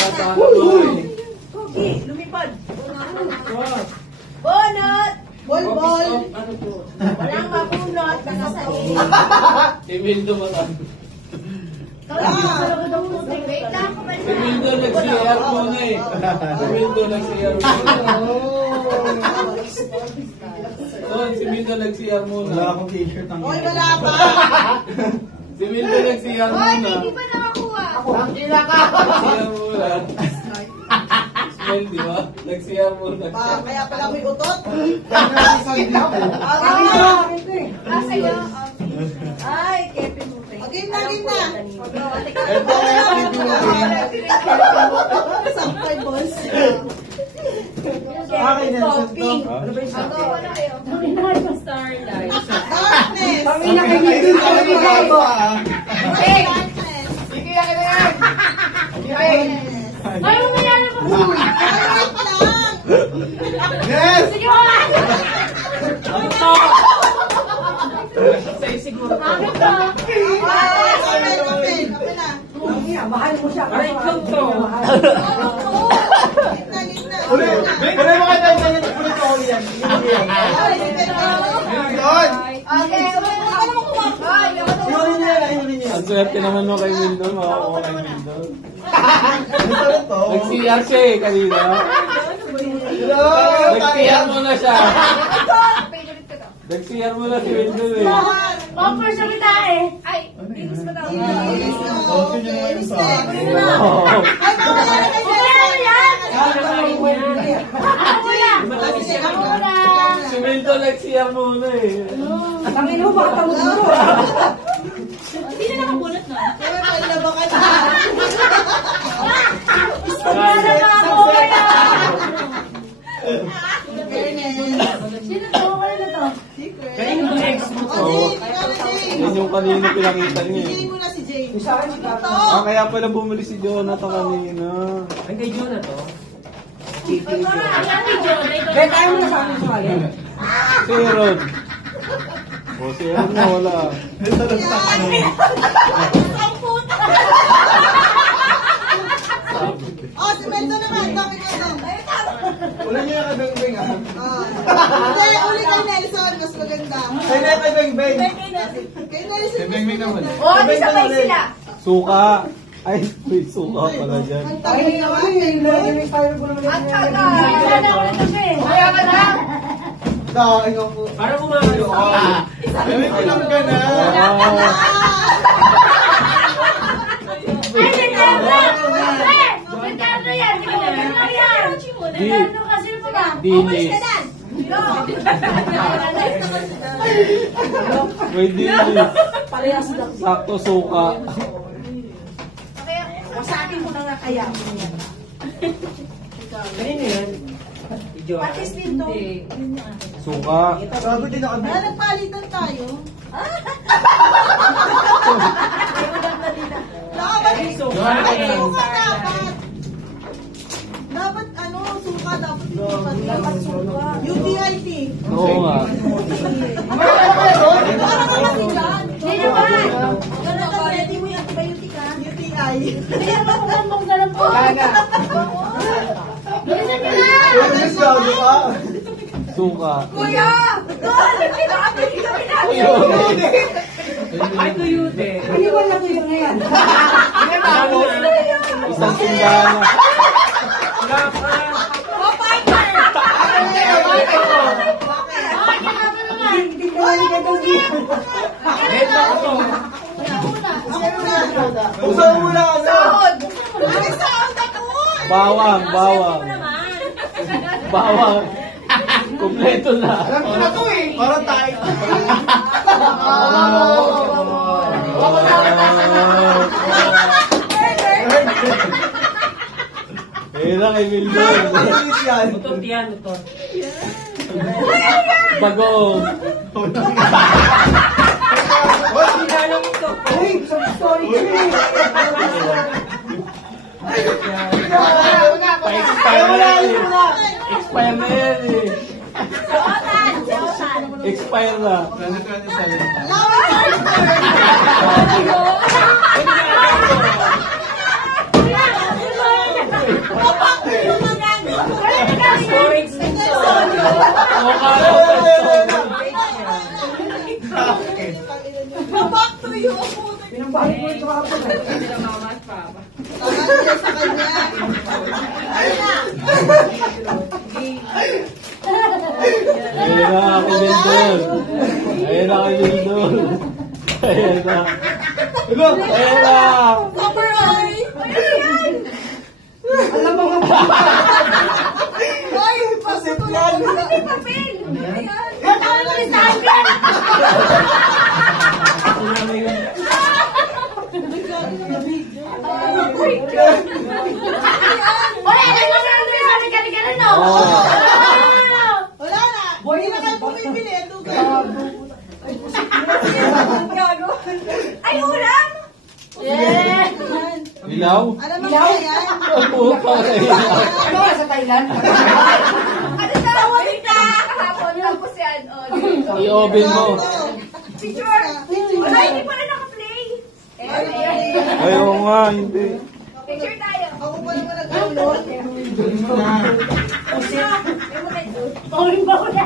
nagtataka ko eh. Cookie, lumipad. Bonot! Bol-bol! Ano po? Walang mabunot, nakasain. Emildo mata. Wait lang, kumalit na. Emildo nag-CR muna eh. Emildo nag-CR muna. Si Emildo nag-CR muna. Wala akong t-shirt ang Oy, wala pa! Si Emildo nag-CR Oy, muna. hindi pa nakakuha. Ang ila ka! Nag-CR muna. Smile, di ba? Nag-CR muna. Kaya pala may utot. Sa'yo. Ay, Kevin mo. Okay na, game na. Ito kaya Sampay balls. Akin yan, Santo. Ano wala kayo? Starlight. Pamilya kayo dito sa mga ko ah. Hey! Sige, akin na yan! Ay, umaya na mo! Yes! Sige mo nga! Sa'yo siguro to. Bakit to? Mahal mo siya. Aray, ikaw to. Uli mo kayo tayo sa'yo. Uli ko ako yan. Yun! Okay, Inunin niya. Ang swerte naman mo kay Emildo. Makakuha kay Emildo. Ano to? Nag-CR siya eh kanina. Nag-CR muna siya. Nag-CR muna si Emildo eh. Offer sa kita eh. Ay, bilis ko daw. Open nyo naman yung sa akin. Oo. Umaya na yan! Ako muna! Ako muna! Si Emildo nag-CR muna eh. Tangin mo, baka tamuro. Hindi na nakabunot na. Kaya may palaba ka na. Umaya na ako! Sino to? Wala na to? Kanina ba ex mo to? Yan yung kanina pinakita niya eh. Hindi mo na si Jay. Kaya pala bumili si Jonathan kanina. Ay, kay Jonah to? Kaya tayo mo na sa akin sumali. Si Aaron. O, si Aaron na wala. Oh, si Mendo naman. Dami ka doon. Uli niyo yung kabeng-beng ah. Hindi, uli kay Nelson. Mas maganda. Sa'yo na yung kabeng-beng. Kay Nelson. Si Beng-beng naman. Oh, di sabay sila. Suka. Ay, may suka pala dyan. Ang tagal naman. At saka, wala na ulit na siya eh. Kaya ka na. Ikaw po. Para kumano ka. Gawin ka na. Ay, Ricardo! Eh! Ricardo yan! Ricardo yan! Ricardo kasi mo ba? Dinis. May dinis. Parehas na. Sakto suka. Sa akin ko na nga kaya mo yan. Kanina yan. Patis dito. Suka. Bago din ako. Nagpalitan tayo. Dapat ano, suka dapat hindi pa dapat suka. UTIT. Oo nga. Hindi naman! Ganun ka, ready mo yung antibiotic ha? UTI. Hindi naman kung mong ganun po. Bilisan nyo na! Yes, gago ka. Suka. Kuya! Ay, tuyute. Iniwan na ko yung ngayon. Isang tindahan na. Benta ko to. Usaw mo na ano? Ay, saan ka to? Bawang, bawang. Bawang. Kompleto na. Alam ko na to eh. Parang tayo. Eh lang, Emildo. Mabilis yan. Utot yan, utot. Bagong. Sinalo mo to. Uy, sorry ka Pa-expire na yan eh. Expire na yan eh. Expire na. Pera! Copper eye! Alam mo nga. Ay, pasit yan! Bakit may papel? Ayan. Ba't ako na listahan ka? Wala, ganun, no? Oh. Wala na! Hindi na kayo bumibili. Ito ka. Gago. Ay, ulam! Yeah! Ilaw? Ano naman yan? Puro pa kayo. Ano ka sa Thailand? Ano sa Tawagin ka! Kahapon, tapos yan. I-oven mo. Picture! Wala, hindi pa rin naka-play. Ayaw nga, hindi. Picture tayo. Ako pa naman nag-download. Sorry ba wala?